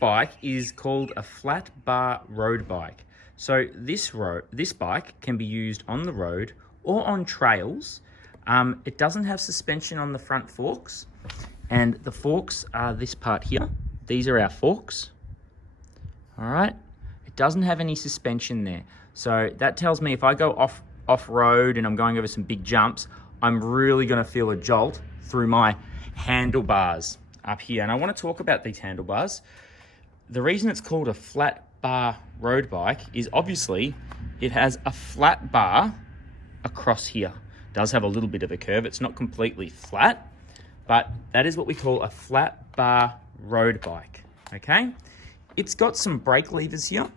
bike is called a flat bar road bike. So this bike can be used on the road or on trails. It doesn't have suspension on the front forks, and the forks are this part here. These are our forks. All right. It doesn't have any suspension there. So that tells me if I go off road and I'm going over some big jumps, I'm really going to feel a jolt through my handlebars up here. And I want to talk about these handlebars. The reason it's called a flat bar road bike is obviously it has a flat bar across here. It does have a little bit of a curve. It's not completely flat, but that is what we call a flat bar road bike, okay? It's got some brake levers here,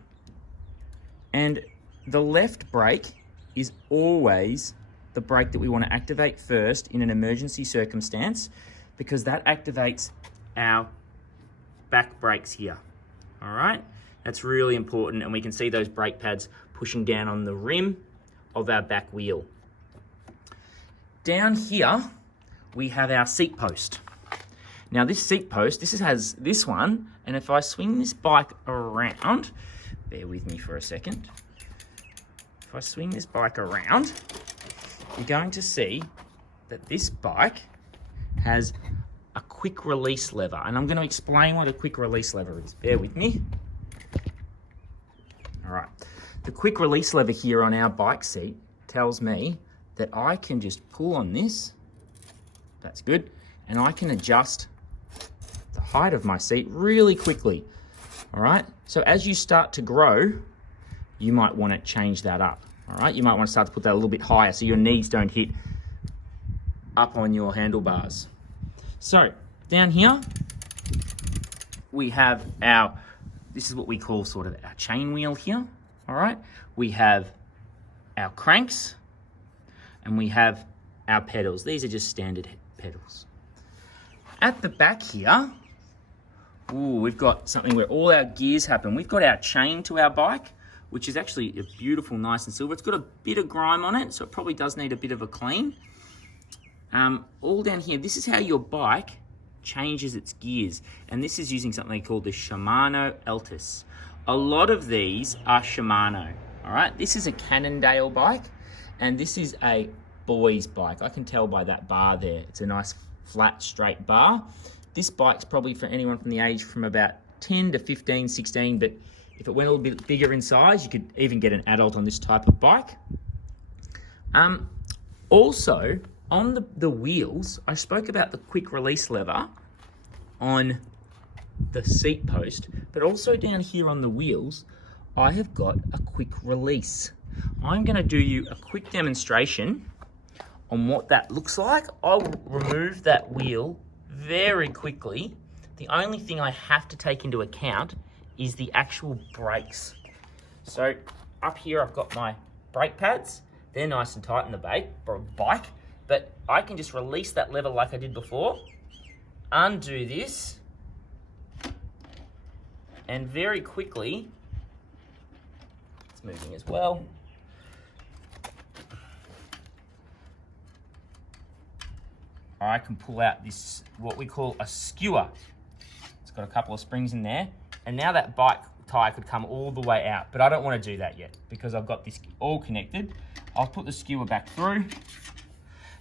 and the left brake is always the brake that we want to activate first in an emergency circumstance, because that activates our back brakes here. All right, that's really important, and we can see those brake pads pushing down on the rim of our back wheel. Down here, we have our seat post. Now this seat post, this has this one, and if I swing this bike around, bear with me for a second. If I swing this bike around, you're going to see that this bike has a quick release lever, and I'm going to explain what a quick release lever is. Bear with me. All right. The quick release lever here on our bike seat tells me that I can just pull on this. That's good. And I can adjust the height of my seat really quickly. All right. So as you start to grow, you might want to change that up. All right. You might want to start to put that a little bit higher so your knees don't hit up on your handlebars. So down here, we have this is what we call sort of our chain wheel here, all right? We have our cranks, and we have our pedals. These are just standard pedals. At the back here, we've got something where all our gears happen. We've got our chain to our bike, which is actually a beautiful, nice and silver. It's got a bit of grime on it, so it probably does need a bit of a clean. All down here, this is how your bike changes its gears, and this is using something called the Shimano Altus. A lot of these are Shimano, all right? This is a Cannondale bike, and this is a boy's bike. I can tell by that bar there. It's a nice flat, straight bar. This bike's probably for anyone from the age from about 10 to 15, 16, but if it went a little bit bigger in size, you could even get an adult on this type of bike. Also, on the wheels, I spoke about the quick release lever on the seat post, but also down here on the wheels, I have got a quick release. I'm going to do you a quick demonstration on what that looks like. I'll remove that wheel very quickly. The only thing I have to take into account is the actual brakes. So up here, I've got my brake pads. They're nice and tight in the bike, but I can just release that lever like I did before, undo this, and very quickly, it's moving as well, I can pull out this, what we call a skewer. It's got a couple of springs in there, and now that bike tire could come all the way out, but I don't want to do that yet because I've got this all connected. I'll put the skewer back through.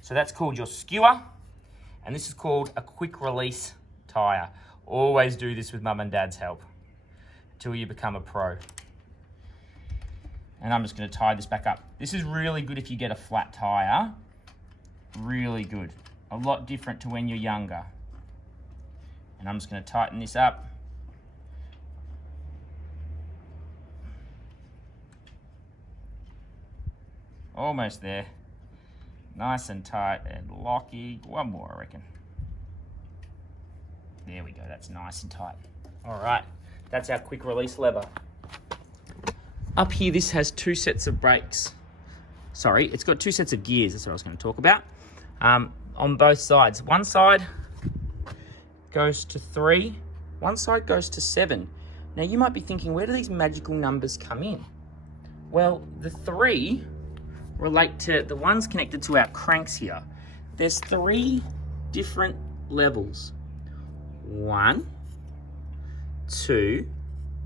So that's called your skewer, and this is called a quick release tire. Always do this with mum and dad's help until you become a pro. And I'm just going to tie this back up. This is really good if you get a flat tire. Really good. A lot different to when you're younger. And I'm just going to tighten this up. Almost there. Nice and tight and locky. One more, I reckon. There we go. That's nice and tight. All right. That's our quick release lever. Up here, this has two sets of brakes. Sorry, it's got two sets of gears. That's what I was going to talk about. On both sides. One side goes to 3. One side goes to 7. Now, you might be thinking, where do these magical numbers come in? Well, the 3 relate to the ones connected to our cranks here. There's 3 different levels. 1, 2,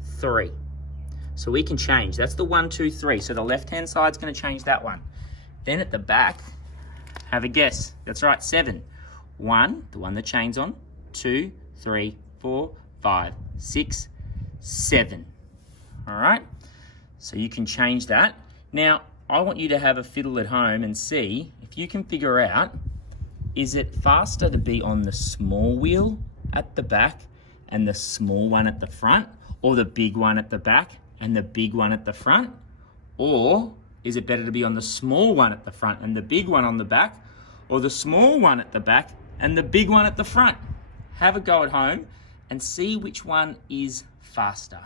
3. So we can change. That's the 1, 2, 3. So the left-hand side's going to change that one. Then at the back, have a guess. That's right, 7. 1, the one the chain's on. 2, 3, 4, 5, 6, 7. All right? So you can change that. Now, I want you to have a fiddle at home and see if you can figure out, is it faster to be on the small wheel at the back and the small one at the front, or the big one at the back and the big one at the front? Or is it better to be on the small one at the front and the big one on the back, or the small one at the back and the big one at the front? Have a go at home and see which one is faster.